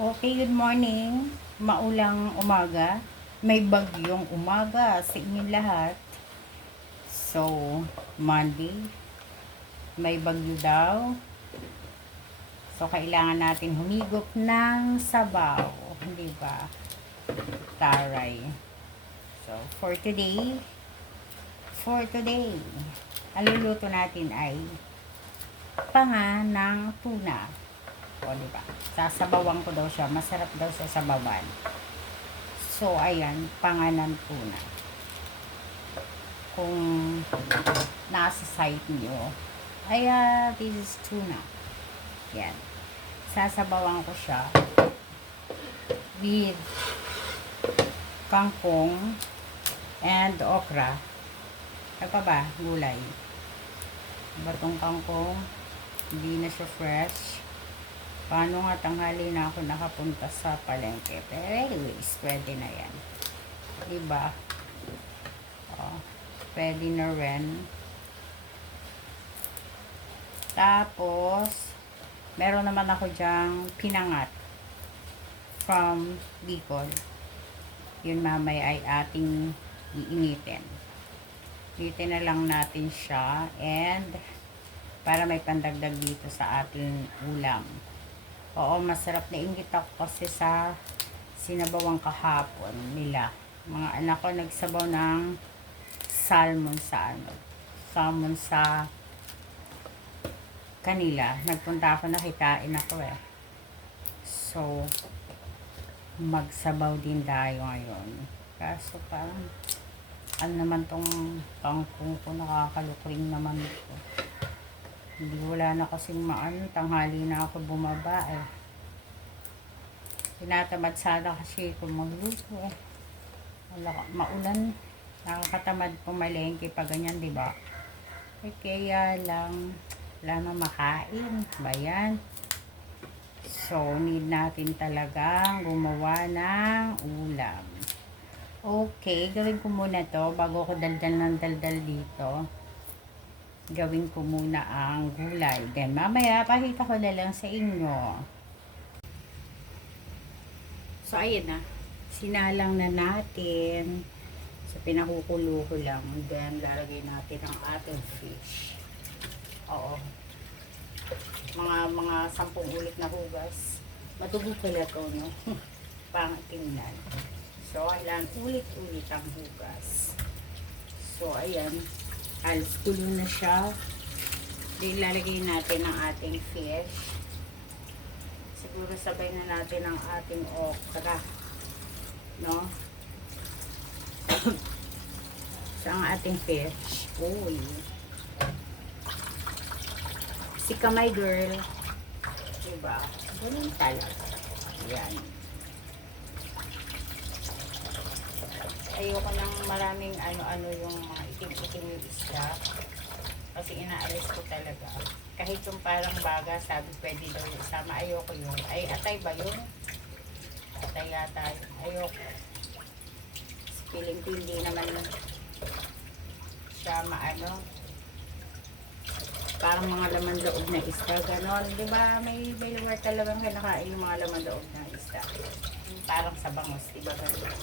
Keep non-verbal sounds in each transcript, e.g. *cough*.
Okay, good morning. Maulang umaga. May bagyong umaga sa inyong lahat. So, Monday, may bagyo daw. So, kailangan natin humigop ng sabaw. Di ba? Taray. So, for today, for today, ang luluto natin ay panga ng tuna. O, di ba? Sasabawan ko daw siya. Masarap daw siya sa bawan. So, ayan, panganan tuna. Kung nasa site nyo, ay, ah, this is tuna. Yan. Sasabawan ko siya with kangkong and okra. Ano pa ba? Gulay. Batong kangkong. Hindi na siya fresh. Paano nga tanghali na ako nakapunta sa palengke. Pero anyways, pwede na yan. Diba? Oh, pwede na rin. Tapos, meron naman ako dyang pinangat from Bicol. Yun mamaya ay ating iinitin. Initin na lang natin siya and para may pandagdag dito sa ating ulam. Oo, masarap na ingit ako kasi sa sinabawang kahapon nila. Mga anak ko nagsabaw ng salmon sa ano. Salmon sa kanila. Nagpunta ako, nakitain ako eh. So, magsabaw din tayo ngayon. Kaso parang, ano naman tong kangkong ko, nakakalukring naman ito. Hindi wala na kasing maano, tanghali na ako bumaba eh. Tinatamad sana kasi kung magluto eh. Wala, maulan, nakakatamad pumalengke pa ganyan, di ba? Eh, kaya lang, wala na makain. Ba yan? So, need natin talagang gumawa ng ulam. Okay, gawin ko muna to bago ko daldal ng daldal dito. Gawin ko muna ang gulay. Then, mamaya, pakita ko na lang sa inyo. So, ayun na. Sinalang na natin. So, pinakukulo ko lang. Then, lalagay natin ang ating fish. Oo. Mga, mga sampung ulit na hugas. Matugo pala to, no? *laughs* Pangit tingnan. So, kailangan ulit-ulit ang hugas. So, ayan. Halos kulo na siya. Then, lalagay natin ang ating fish. Siguro sabay na natin ang ating okra. No? *coughs* so, ang ating fish. Uy. Si Kamay Girl. Diba? Ganun talaga. Ayan. Ayoko ng maraming ano-ano yung mga itim-itim yung isda. Kasi inaalis ko talaga. Kahit yung parang baga, sabi pwede daw yung isama. Ayoko yun. Ay, atay ba yun? Atay yata. Ayoko. Feeling ko hindi naman siya maano. Parang mga laman loob na isda. Ganon. Di ba? May, lugar talagang kinakain yung mga laman loob na isda. Parang sa bangos. Di ba? Ganon.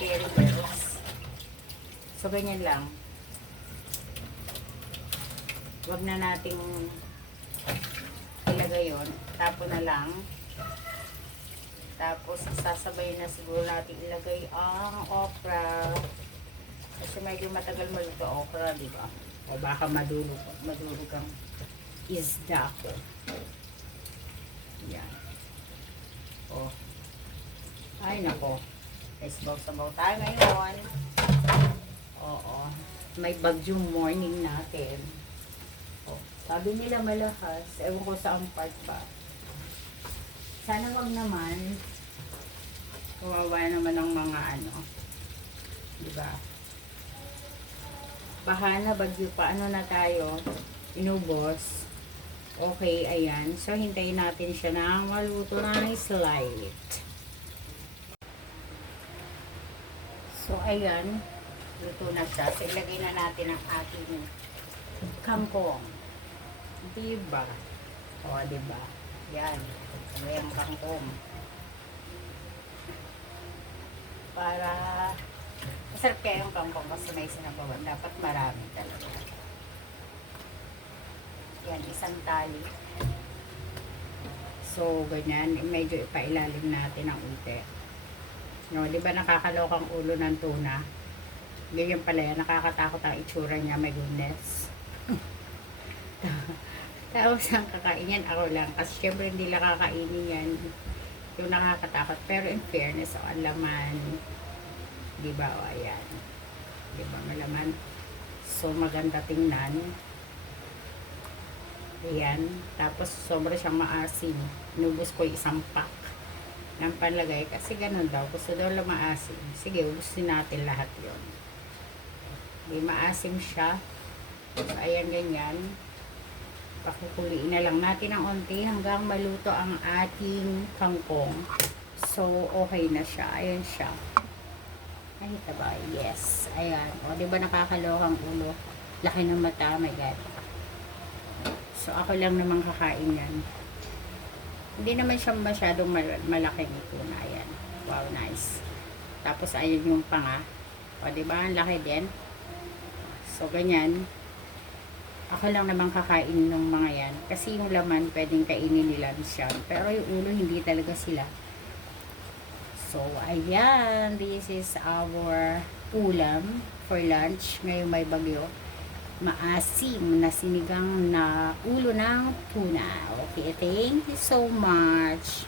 Carry girls. So, ganyan lang. Huwag na nating ilagay yun. Tapo na lang. Tapos, sasabay na siguro natin ilagay ang okra. Kasi medyo matagal maluto okra, di ba? O baka madulog, madulog ang isda ko. Yan. O. Ay, nako. Sabaw-sabaw tayo ngayon. Oo. May bagyong morning natin. O, sabi nila malahas. Ewan ko sa part pa. Sana wag naman. Kawawa naman ng mga ano. Di ba? Baha na bagyo pa. Ano na tayo? Inubos. Okay, ayan. So, hintayin natin siya na maluto ng slide. So, ayan. Luto na siya. So, ilagay na natin ang ating kangkong. Diba? O, diba? Yan. Ayan kangkong. Para masarap kaya yung kangkong kasi may sinabawan. Dapat marami talaga. Yan, isang tali. So, ganyan. Medyo ipailalim natin ang ute. No, di ba nakakalokang ulo ng tuna? Ganyan pala. Nakakatakot ang itsura niya. My goodness. *laughs* Tapos ang kakain yan, ako lang. Kasi syempre hindi lang kakainin yan. Yung nakakatakot. Pero in fairness, oh, ang laman. Di ba? O, ayan. Di? Malaman. So, maganda tingnan. Ayan. Tapos, sobra siyang maasim. Nubos ko isang pack ng panlagay. Kasi ganun daw. Gusto daw lang maasim. Sige, ubusin natin lahat yon Di maasim siya. So, ayan ganyan. Pakukuliin na lang natin ng onti hanggang maluto ang ating kangkong. So, okay na siya. Ayan siya. Nakita ba? Yes. Ayan. O, di ba nakakalokang ulo? Laki ng mata. My God. So, ako lang naman kakain yan. Hindi naman siya masyadong mal- malaking ito na. Ayan. Wow, nice. Tapos, ayun yung panga. O, di ba? Ang laki din. So, ganyan. Ako lang naman kakain ng mga yan. Kasi yung laman, pwedeng kainin nila siya. Pero yung ulo, hindi talaga sila. So, ayan. This is our ulam for lunch. Ngayon may bagyo. Maasim na sinigang na ulo ng tuna. Okay, thank you so much.